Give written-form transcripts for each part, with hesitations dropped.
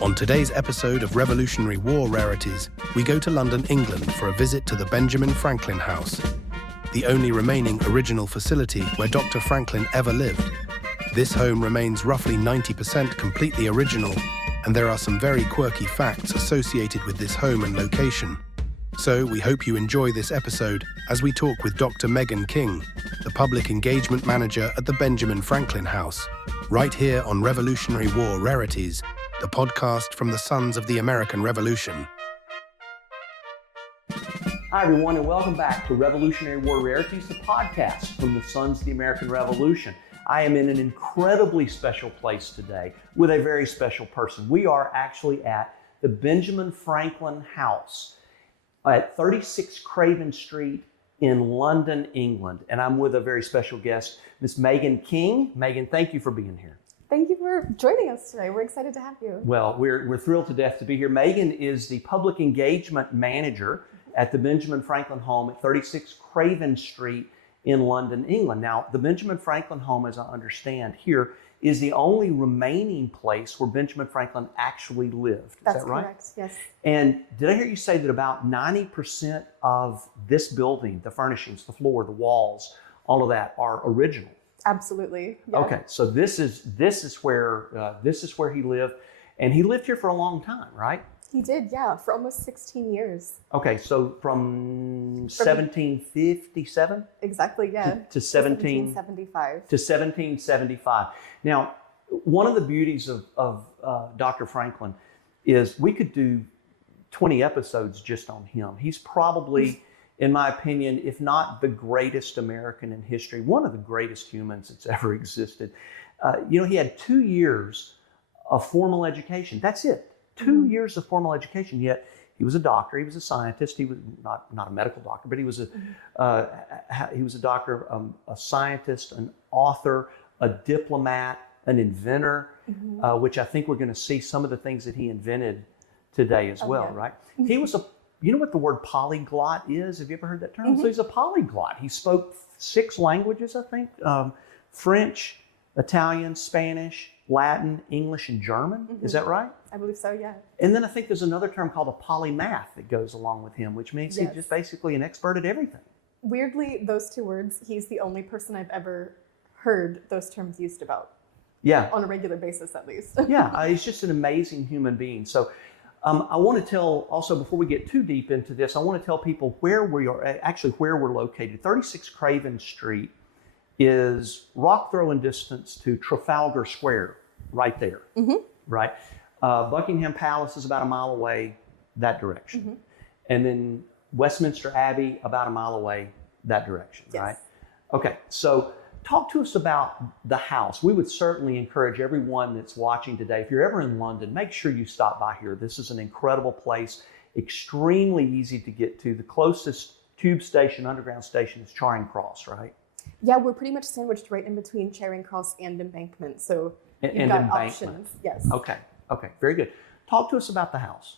On today's episode of Revolutionary War Rarities, we go to London, England for a visit to the Benjamin Franklin House, the only remaining original facility where Dr. Franklin ever lived. This home remains roughly 90% completely original, and there are some very quirky facts associated with this home and location. So we hope you enjoy this episode as we talk with Dr. Megan King, the Public Engagement Manager at the Benjamin Franklin House, right here on Revolutionary War Rarities, the podcast from the Sons of the American Revolution. Hi, everyone, and welcome back to Revolutionary War Rarities, the podcast from the Sons of the American Revolution. I am in an incredibly special place today with a very special person. We are actually at the Benjamin Franklin House at 36 Craven Street in London, England. And I'm with a very special guest, Miss Megan King. Megan, thank you for being here. Thank you for joining us today. We're excited to have you. Well, we're thrilled to death to be here. Megan is the Public Engagement Manager at the Benjamin Franklin home at 36 Craven Street in London, England. Now, the Benjamin Franklin home, as I understand here, is the only remaining place where Benjamin Franklin actually lived. Is That's that right? Correct, yes. And did I hear you say that about 90% of this building, the furnishings, the floor, the walls, all of that are original? Absolutely. Yeah. Okay, so this is where he lived, and he lived here for a long time, right? He did, yeah, for almost 16 years. Okay, so from 1757? Exactly, yeah. To 1775. To 1775. Now, one of the beauties of Dr. Franklin is we could do 20 episodes just on him. He's probably, in my opinion, if not the greatest American in history, one of the greatest humans that's ever existed. He had 2 years of formal education. That's it. 2 years of formal education, yet he was a doctor, he was a scientist, he was not a medical doctor, but he was a doctor, a scientist, an author, a diplomat, an inventor, which I think we're going to see some of the things that he invented today as well, right? He was you know what the word polyglot is? Have you ever heard that term? So he's a polyglot. He spoke 6 languages, I think, French, Italian, Spanish, Latin, English, and German. Is that right? I believe so, yeah. And then I think there's another term called a polymath that goes along with him, which means he's just basically an expert at everything. Weirdly, those 2 words, he's the only person I've ever heard those terms used about. Yeah. On a regular basis, at least. Yeah, he's just an amazing human being. So I want to tell, also before we get too deep into this, I want to tell people where we are, actually where we're located. 36 Craven Street is rock throwing distance to Trafalgar Square, right there, right? Buckingham Palace is about a mile away that direction. And then Westminster Abbey about a mile away that direction, right? Okay, so talk to us about the house. We would certainly encourage everyone that's watching today, if you're ever in London, make sure you stop by here. This is an incredible place, extremely easy to get to. The closest tube station, underground station is Charing Cross, right? Yeah, we're pretty much sandwiched right in between Charing Cross and Embankment, so you've got options. Yes. Okay, very good. Talk to us about the house.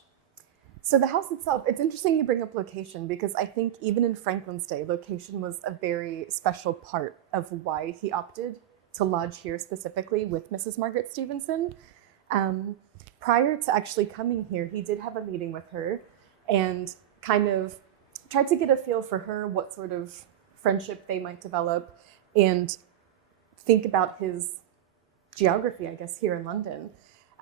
So the house itself, it's interesting you bring up location because I think even in Franklin's day, location was a very special part of why he opted to lodge here specifically with Mrs. Margaret Stevenson. Prior to actually coming here, he did have a meeting with her and kind of tried to get a feel for her, what sort of friendship they might develop, and think about his geography, I guess, here in London.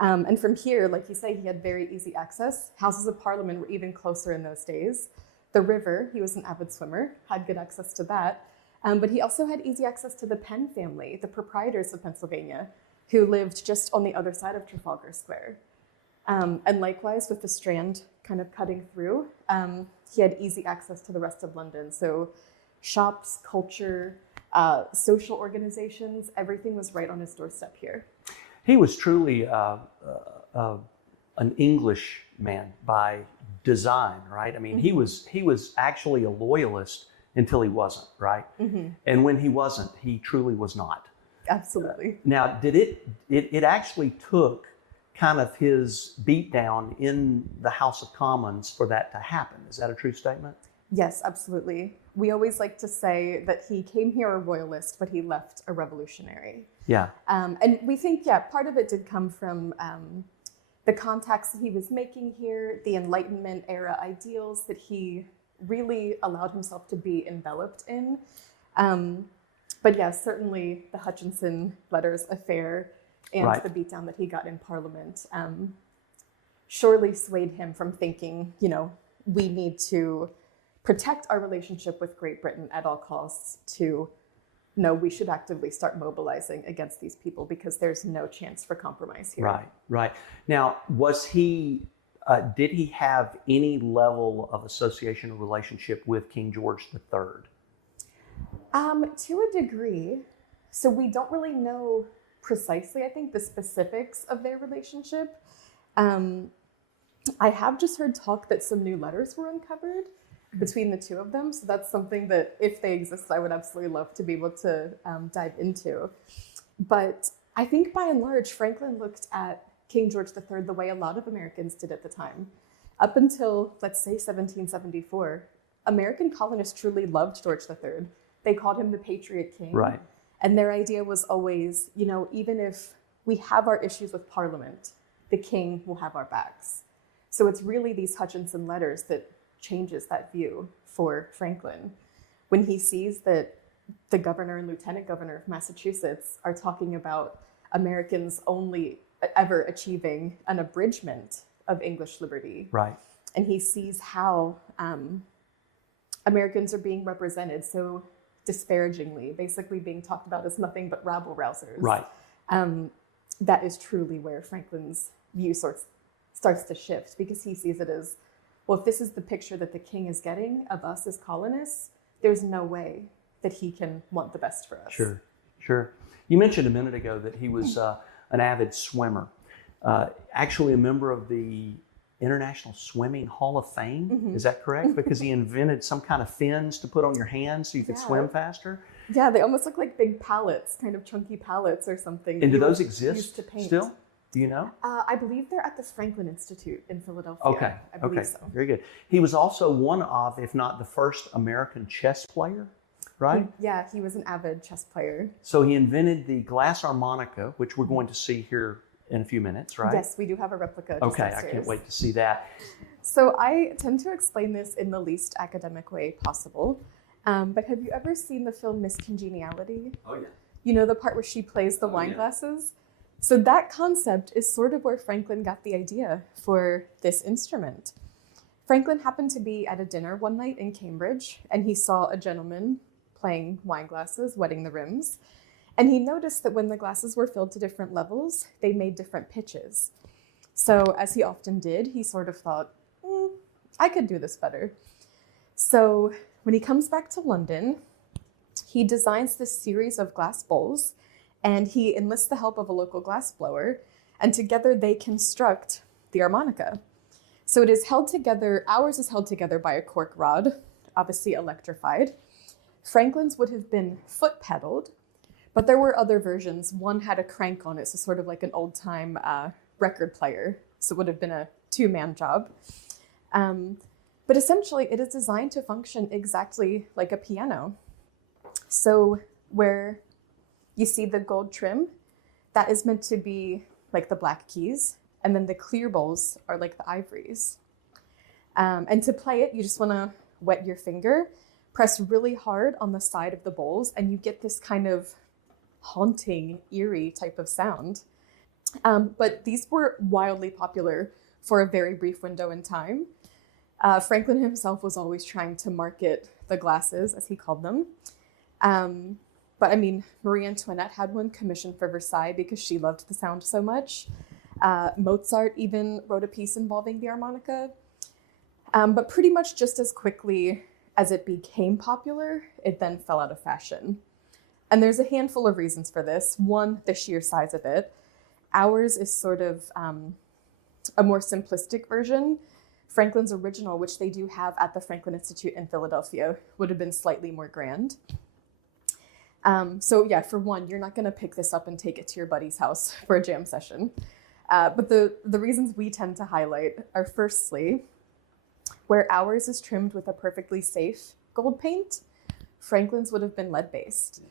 And from here, like you say, he had very easy access. Houses of Parliament were even closer in those days. The river, he was an avid swimmer, had good access to that. But he also had easy access to the Penn family, the proprietors of Pennsylvania, who lived just on the other side of Trafalgar Square. And likewise, with the Strand kind of cutting through, he had easy access to the rest of London. So shops, culture, social organizations, everything was right on his doorstep here. He was truly an English man by design, right? I mean, he was actually a loyalist until he wasn't, right? And when he wasn't, he truly was not. Absolutely. Now, did it actually took kind of his beatdown in the House of Commons for that to happen? Is that a true statement? Yes, absolutely. We always like to say that he came here a royalist, but he left a revolutionary. Yeah. And we think, part of it did come from the contacts that he was making here, the Enlightenment era ideals that he really allowed himself to be enveloped in. But yeah, certainly the Hutchinson letters affair and Right. the beatdown that he got in Parliament surely swayed him from thinking, we need to protect our relationship with Great Britain at all costs to, no, we should actively start mobilizing against these people because there's no chance for compromise here. Right, right. Now, did he have any level of association or relationship with King George III? To a degree. So we don't really know precisely, I think, the specifics of their relationship. I have just heard talk that some new letters were uncovered between the two of them. So that's something that, if they exist, I would absolutely love to be able to dive into. But I think by and large, Franklin looked at King George III the way a lot of Americans did at the time. Up until, let's say, 1774, American colonists truly loved George III. They called him the patriot king. Right. And their idea was always, even if we have our issues with Parliament, the king will have our backs. So it's really these Hutchinson letters that changes that view for Franklin. When he sees that the governor and lieutenant governor of Massachusetts are talking about Americans only ever achieving an abridgment of English liberty. Right. And he sees how Americans are being represented so disparagingly, basically being talked about as nothing but rabble rousers. Right. That is truly where Franklin's view starts to shift, because he sees it as, well, if this is the picture that the king is getting of us as colonists, there's no way that he can want the best for us. Sure, sure. You mentioned a minute ago that he was an avid swimmer, actually a member of the International Swimming Hall of Fame. Mm-hmm. Is that correct? Because he invented some kind of fins to put on your hands so you could Yeah. swim faster. Yeah, they almost look like big pallets, kind of chunky pallets or something. And do He those used exist to paint. still? Do you know? I believe they're at the Franklin Institute in Philadelphia. Okay, I believe okay, so. very good. He was also one of, if not the first American chess player, right? Yeah, he was an avid chess player. So he invented the glass harmonica, which we're going to see here in a few minutes, right? Yes, we do have a replica. Just Okay, I upstairs. can't wait to see that. So I tend to explain this in the least academic way possible. But have you ever seen the film Miss Congeniality? Oh, yeah. You know the part where she plays the wine yeah. glasses? So that concept is sort of where Franklin got the idea for this instrument. Franklin happened to be at a dinner one night in Cambridge, and he saw a gentleman playing wine glasses, wetting the rims. And he noticed that when the glasses were filled to different levels, they made different pitches. So as he often did, he sort of thought, I could do this better. So when he comes back to London, he designs this series of glass bowls, and he enlists the help of a local glass blower, and together they construct the harmonica. So it is held together, ours is held together by a cork rod, obviously electrified. Franklin's would have been foot pedaled, but there were other versions. One had a crank on it, so sort of like an old time record player. So it would have been a two-man job. But essentially it is designed to function exactly like a piano. So where you see the gold trim, that is meant to be like the black keys, and then the clear bowls are like the ivories. And to play it, you just want to wet your finger, press really hard on the side of the bowls, and you get this kind of haunting, eerie type of sound. But these were wildly popular for a very brief window in time. Franklin himself was always trying to market the glasses, as he called them. But I mean, Marie Antoinette had one commissioned for Versailles because she loved the sound so much. Mozart even wrote a piece involving the harmonica. But pretty much just as quickly as it became popular, it then fell out of fashion. And there's a handful of reasons for this. One, the sheer size of it. Ours is sort of a more simplistic version. Franklin's original, which they do have at the Franklin Institute in Philadelphia, would have been slightly more grand. So yeah, for one, you're not going to pick this up and take it to your buddy's house for a jam session. But the reasons we tend to highlight are, firstly, where ours is trimmed with a perfectly safe gold paint, Franklin's would have been lead-based.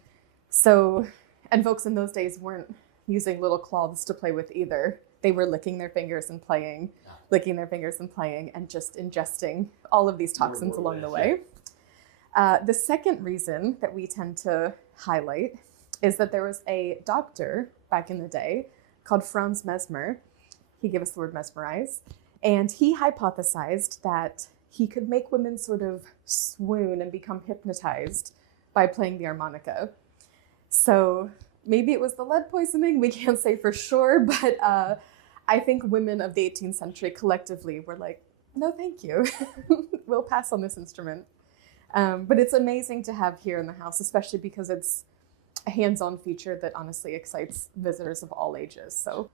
So, and folks in those days weren't using little cloths to play with either. they were licking their fingers and playing, licking their fingers and playing, and just ingesting all of these toxins along the way. The second reason that we tend to highlight is that there was a doctor back in the day called Franz Mesmer. He gave us the word mesmerize. And he hypothesized that he could make women sort of swoon and become hypnotized by playing the harmonica. So maybe it was the lead poisoning, we can't say for sure, but I think women of the 18th century collectively were like, no, thank you. We'll pass on this instrument. But it's amazing to have here in the house, especially because it's a hands-on feature that honestly excites visitors of all ages. So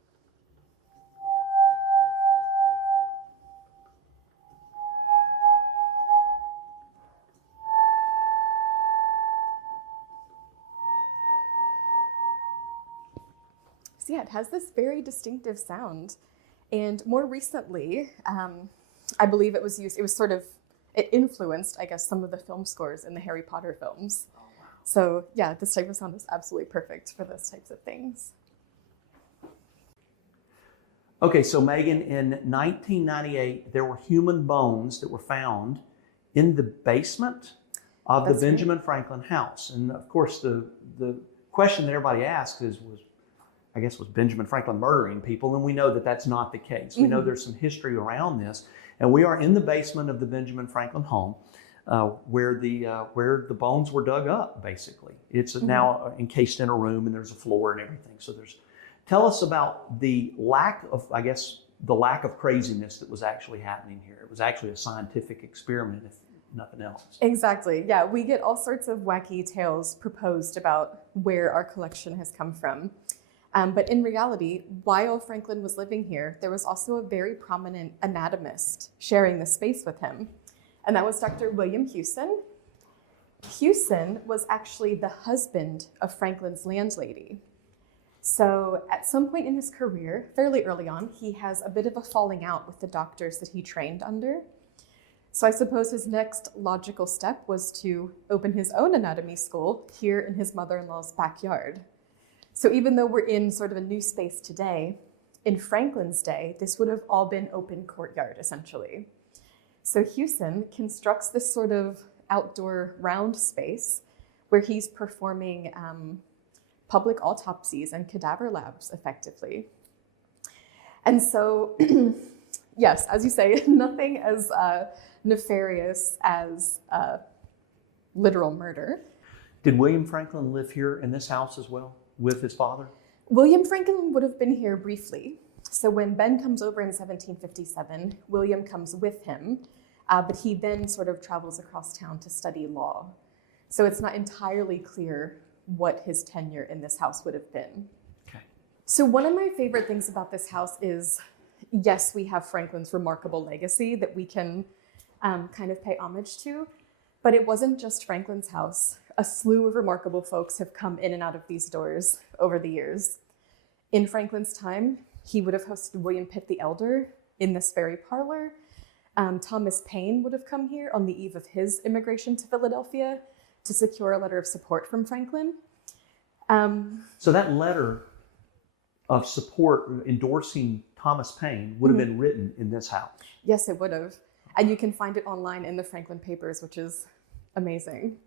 yeah, it has this very distinctive sound. And more recently, I believe it was it influenced, I guess, some of the film scores in the Harry Potter films. Oh, wow. So yeah, this type of sound is absolutely perfect for those types of things. Okay, so Megan, in 1998, there were human bones that were found in the basement of the Benjamin Franklin house. And of course, the question that everybody asked was Benjamin Franklin murdering people? And we know that that's not the case. We know there's some history around this. And we are in the basement of the Benjamin Franklin home where the bones were dug up, basically. It's now encased in a room, and there's a floor and everything. So tell us about the lack of craziness that was actually happening here. It was actually a scientific experiment, if nothing else. Exactly. Yeah, we get all sorts of wacky tales proposed about where our collection has come from. But in reality, while Franklin was living here, there was also a very prominent anatomist sharing the space with him, and that was Dr. William Hewson. Hewson was actually the husband of Franklin's landlady. So at some point in his career, fairly early on, he has a bit of a falling out with the doctors that he trained under. So I suppose his next logical step was to open his own anatomy school here in his mother-in-law's backyard. So even though we're in sort of a new space today, in Franklin's day, this would have all been open courtyard, essentially. So Hewson constructs this sort of outdoor round space where he's performing public autopsies and cadaver labs, effectively. And so, yes, as you say, nothing as nefarious as literal murder. Did William Franklin live here in this house as well, with his father? William Franklin would have been here briefly. So when Ben comes over in 1757, William comes with him, but he then sort of travels across town to study law. So it's not entirely clear what his tenure in this house would have been. Okay. So one of my favorite things about this house is, yes, we have Franklin's remarkable legacy that we can kind of pay homage to, but it wasn't just Franklin's house. A slew of remarkable folks have come in and out of these doors over the years. In Franklin's time, he would have hosted William Pitt the Elder in this very parlor. Thomas Paine would have come here on the eve of his immigration to Philadelphia to secure a letter of support from Franklin. So that letter of support endorsing Thomas Paine would have been written in this house. Yes, it would have. And you can find it online in the Franklin Papers, which is amazing.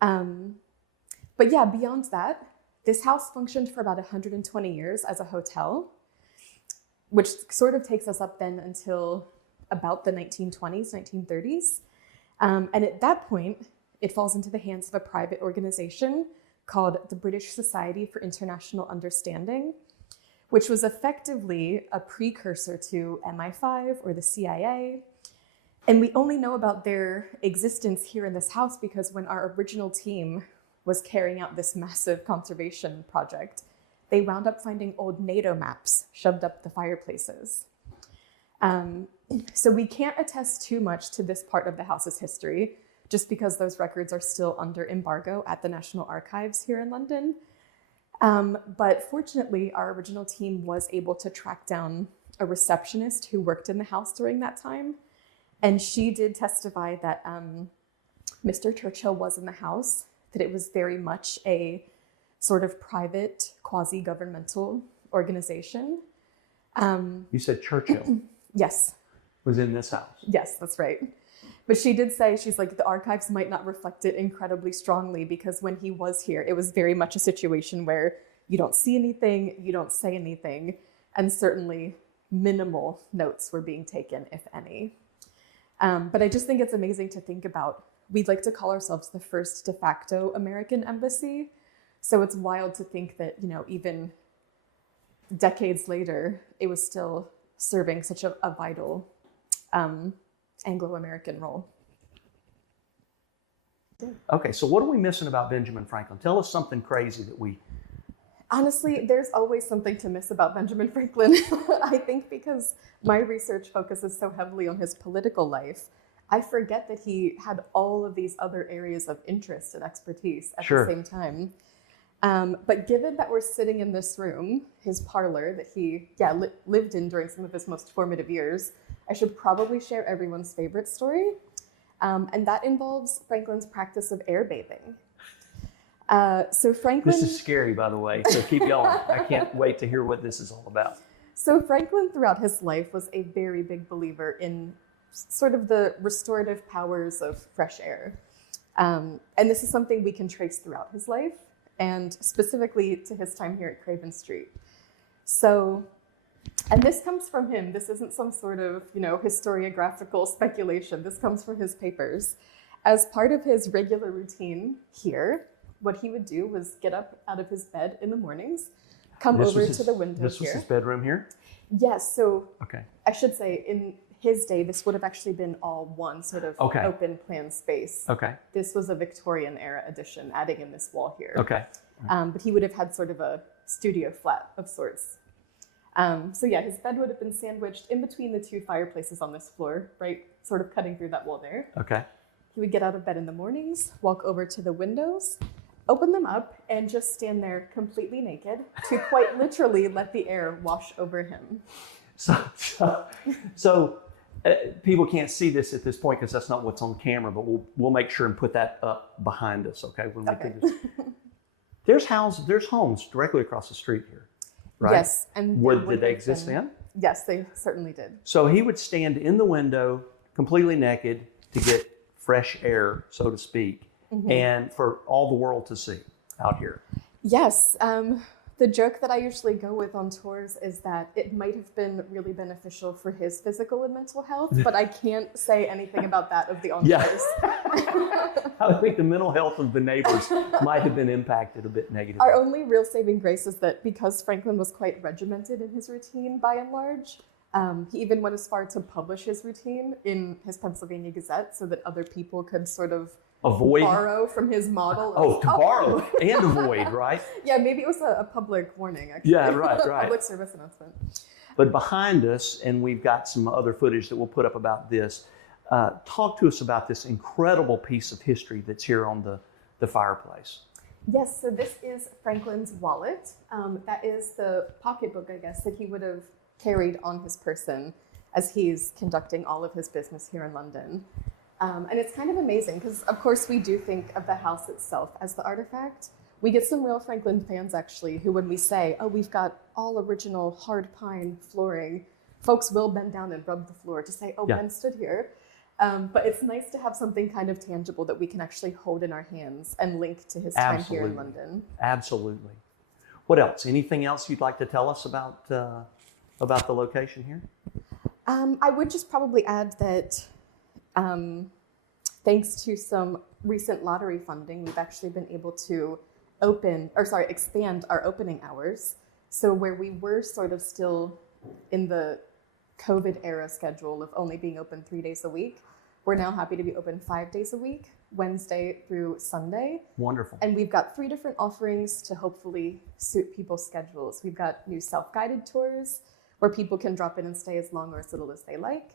But yeah, beyond that, this house functioned for about 120 years as a hotel, which sort of takes us up then until about the 1920s, 1930s. And at that point, it falls into the hands of a private organization called the British Society for International Understanding, which was effectively a precursor to MI5 or the CIA. And we only know about their existence here in this house because when our original team was carrying out this massive conservation project, they wound up finding old NATO maps shoved up the fireplaces. So we can't attest too much to this part of the house's history, just because those records are still under embargo at the National Archives here in London. But fortunately, our original team was able to track down a receptionist who worked in the house during that time. And she did testify that Mr. Churchill was in the house, that it was very much a sort of private, quasi-governmental organization. You said Churchill Yes. was in this house. Yes, that's right. But she did say, she's like, the archives might not reflect it incredibly strongly because when he was here, it was very much a situation where you don't see anything, you don't say anything, and certainly minimal notes were being taken, if any. But I just think it's amazing to think about. We'd like to call ourselves the first de facto American embassy. So it's wild to think that, you know, even decades later, it was still serving such a vital Anglo-American role. Okay, so what are we missing about Benjamin Franklin? Tell us something crazy that we... Honestly, there's always something to miss about Benjamin Franklin. I think because my research focuses so heavily on his political life, I forget that he had all of these other areas of interest and expertise at the same time. But given that we're sitting in this room, his parlor that he lived in during some of his most formative years, I should probably share everyone's favorite story. And that involves Franklin's practice of air bathing. So Franklin... This is scary, by the way, so keep going. I can't wait to hear what this is all about. So Franklin, throughout his life, was a very big believer in sort of the restorative powers of fresh air. And this is something we can trace throughout his life, and specifically to his time here at Craven Street. So, and this comes from him. This isn't some sort of, you know, historiographical speculation. This comes from his papers. As part of his regular routine here, what he would do was get up out of his bed in the mornings, come over to the window here. This was his bedroom here? Yes, so okay. I should say in his day, this would have actually been all one sort of open plan space. Okay. This was a Victorian era addition, adding in this wall here. Okay. But he would have had sort of a studio flat of sorts. So yeah, his bed would have been sandwiched in between the two fireplaces on this floor, right? Sort of cutting through that wall there. Okay. He would get out of bed in the mornings, walk over to the windows, open them up, and just stand there completely naked to quite literally let the air wash over him. So people can't see this at this point because that's not what's on camera, but we'll make sure and put that up behind us, okay? When we do this. There's homes directly across the street here, right? Yes. And did they exist then? Yes, they certainly did. So he would stand in the window completely naked to get fresh air, so to speak, and for all the world to see out here. Yes. The joke that I usually go with on tours is that it might have been really beneficial for his physical and mental health, but I can't say anything about that of the envoys. I think the mental health of the neighbors might have been impacted a bit negatively. Our only real saving grace is that because Franklin was quite regimented in his routine by and large, he even went as far to publish his routine in his Pennsylvania Gazette so that other people could sort of borrow from his model. Borrow and avoid, right? Yeah, maybe it was a public warning, actually. Yeah, right. Public service announcement. But behind us, and we've got some other footage that we'll put up about this, talk to us about this incredible piece of history that's here on the fireplace. Yes, so this is Franklin's wallet. That is the pocketbook, I guess, that he would have carried on his person as he's conducting all of his business here in London. And it's kind of amazing because, of course, we do think of the house itself as the artifact. We get some real Franklin fans, actually, who when we say, oh, we've got all original hard pine flooring, folks will bend down and rub the floor to say, oh, Ben stood here. But it's nice to have something kind of tangible that we can actually hold in our hands and link to his time here in London. Absolutely. What else? Anything else you'd like to tell us about the location here? I would just probably add that thanks to some recent lottery funding, we've actually been able to expand our opening hours. So where we were sort of still in the COVID era schedule of only being open 3 days a week, we're now happy to be open 5 days a week, Wednesday through Sunday. Wonderful. And we've got 3 different offerings to hopefully suit people's schedules. We've got new self-guided tours where people can drop in and stay as long or as little as they like.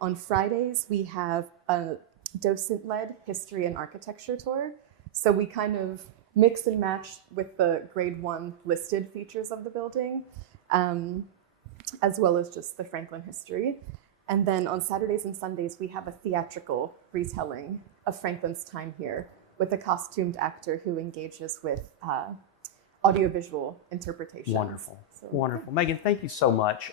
On Fridays, we have a docent-led history and architecture tour. So we kind of mix and match with the grade 1 listed features of the building, as well as just the Franklin history. And then on Saturdays and Sundays, we have a theatrical retelling of Franklin's time here with a costumed actor who engages with audiovisual interpretation. Wonderful, So, wonderful. Megan, thank you so much.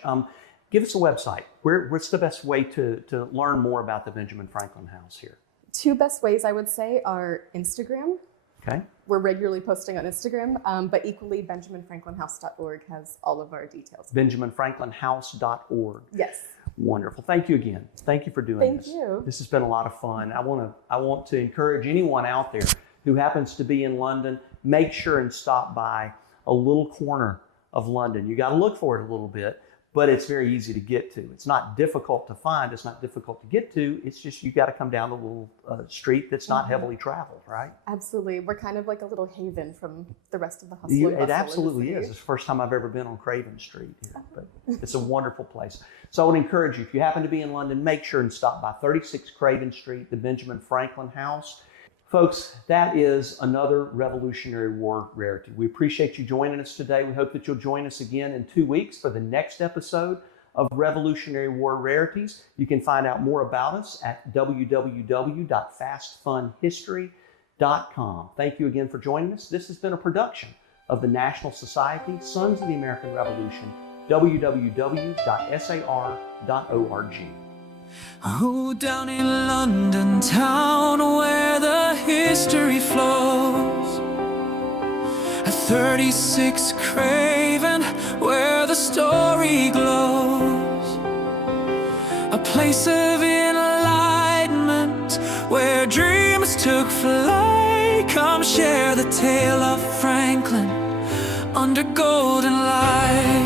Give us a website. What's the best way to learn more about the Benjamin Franklin House here? Two best ways I would say are Instagram. Okay. We're regularly posting on Instagram, but equally BenjaminFranklinHouse.org has all of our details. BenjaminFranklinHouse.org. Yes. Wonderful. Thank you again. Thank you for doing this. Thank you. This has been a lot of fun. I want to encourage anyone out there who happens to be in London, make sure and stop by a little corner of London. You got to look for it a little bit, but it's very easy to get to. It's not difficult to find. It's not difficult to get to. It's just you got to come down the little street that's not heavily traveled, right? Absolutely. We're kind of like a little haven from the rest of the hustle and bustle It absolutely in the is. city. It's the first time I've ever been on Craven Street here, but it's a wonderful place. So I would encourage you, if you happen to be in London, make sure and stop by 36 Craven Street, the Benjamin Franklin House. Folks, that is another Revolutionary War rarity. We appreciate you joining us today. We hope that you'll join us again in 2 weeks for the next episode of Revolutionary War Rarities. You can find out more about us at www.fastfunhistory.com. Thank you again for joining us. This has been a production of the National Society Sons of the American Revolution, www.sar.org. Oh, down in London town where the history flows, at 36 Craven where the story glows, a place of enlightenment where dreams took flight. Come share the tale of Franklin under golden light.